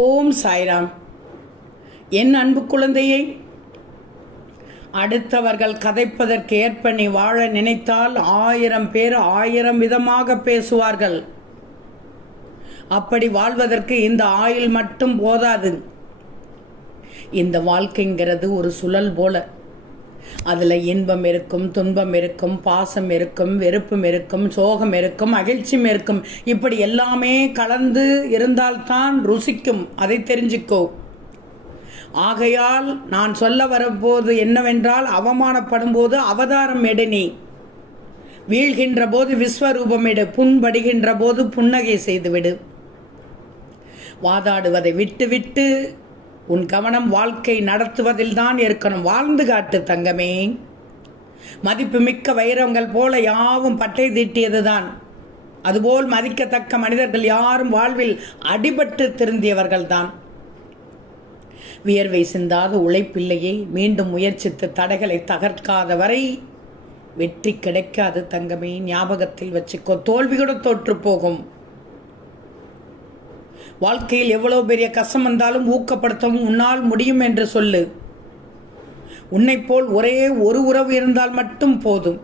ஓம் சாய்ராம். என் அன்பு குழந்தையை அடுத்தவர்கள் கதைப்பதற்கு ஏற்ப நீ வாழ நினைத்தால் ஆயிரம் பேர் ஆயிரம் விதமாக பேசுவார்கள். அப்படி வாழ்வதற்கு இந்த ஆயுள் மட்டும் போதாது. இந்த வாழ்க்கைங்கிறது ஒரு சுழல் போல. அதில் இன்பம் இருக்கும் துன்பம் இருக்கும் பாசம் இருக்கும் வெறுப்பும் இருக்கும் சோகம் இருக்கும் மகிழ்ச்சியும் இருக்கும். இப்படி எல்லாமே கலந்து இருந்தால்தான் ருசிக்கும். அதை தெரிஞ்சுக்கோ. ஆகையால் நான் சொல்ல வரும்போது என்னவென்றால் அவமானப்படும் போது அவதாரம் எடுனி வீழ்கின்ற போது விஸ்வரூபம் எடு. புண்படுகின்ற போது புன்னகை செய்துவிடு வாதாடுவதை விட்டுவிட்டு உன் கவனம் வாழ்க்கை நடத்துவதில் தான் இருக்கணும். வாழ்ந்து காட்டு தங்கமே. மதிப்பு மிக்க வைரங்கள் போல யாவும் பட்டை தீட்டியதுதான். அதுபோல் மதிக்கத்தக்க மனிதர்கள் யாரும் வாழ்வில் அடிபட்டு திருந்தியவர்கள்தான். வியர்வை சிந்தாத உழைப்பில்லையே. மீண்டும் முயற்சித்து தடைகளை தகர்க்காத வரை வெற்றி கிடைக்காது தங்கமே. ஞாபகத்தில் வச்சுக்கோ தோல்வி கூட தோற்று போகும். வாழ்க்கையில் எவ்வளவு பெரிய கஷ்டம் வந்தாலும் ஊக்கப்படுத்தவும் உன்னால் முடியும் என்று சொல்லு. உன்னைப்போல் ஒரே ஒரு உறவு இருந்தால் மட்டும் போதும்.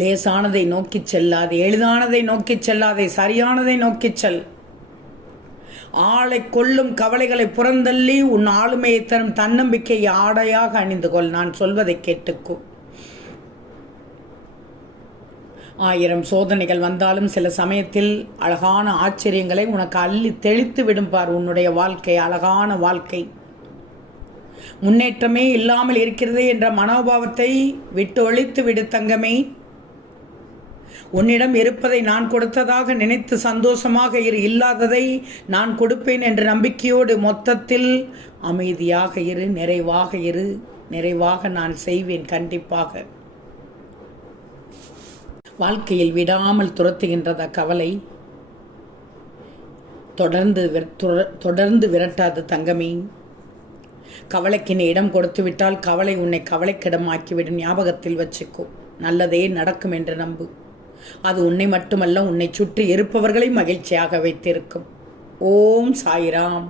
லேசானதை நோக்கிச் செல்லாதே எளிதானதை நோக்கிச் செல்லாதே சரியானதை நோக்கிச் செல். ஆளை கொள்ளும் கவலைகளை புறந்தள்ளி உன் ஆளுமையை தரும் தன்னம்பிக்கையை ஆடையாக அணிந்து கொள். நான் சொல்வதை கேட்டுக்கோ. ஆயிரம் சோதனைகள் வந்தாலும் சில சமயத்தில் அழகான ஆச்சரியங்களை உனக்கு அள்ளி தெளித்து விடும்பார் உன்னுடைய வாழ்க்கை அழகான வாழ்க்கை. முன்னேற்றமே இல்லாமல் இருக்கிறது என்ற மனோபாவத்தை விட்டு ஒழித்து விடு தங்கமே. உன்னிடம் இருப்பதை நான் கொடுத்ததாக நினைத்து சந்தோஷமாக இரு இல்லாததை நான் கொடுப்பேன் என்ற நம்பிக்கையோடு மொத்தத்தில் அமைதியாக இரு நிறைவாக இரு நிறைவாக நான் செய்வேன் கண்டிப்பாக. வாழ்க்கையில் விடாமல் துரத்துகின்றத கவலை தொடர்ந்து துர- தொடர்ந்து விரட்டாது தங்கமே. கவலைக்கு நீ இடம் கொடுத்து விட்டால் கவலை உன்னை கவலைக்கிடமாக்கிவிடும் ஞாபகத்தில் வச்சுக்கோ. நல்லதே நடக்கும் என்று நம்பு. அது உன்னை மட்டுமல்ல உன்னை சுற்றி இருப்பவர்களை மகிழ்ச்சியாக வைத்திருக்கும். ஓம் சாய்ராம்.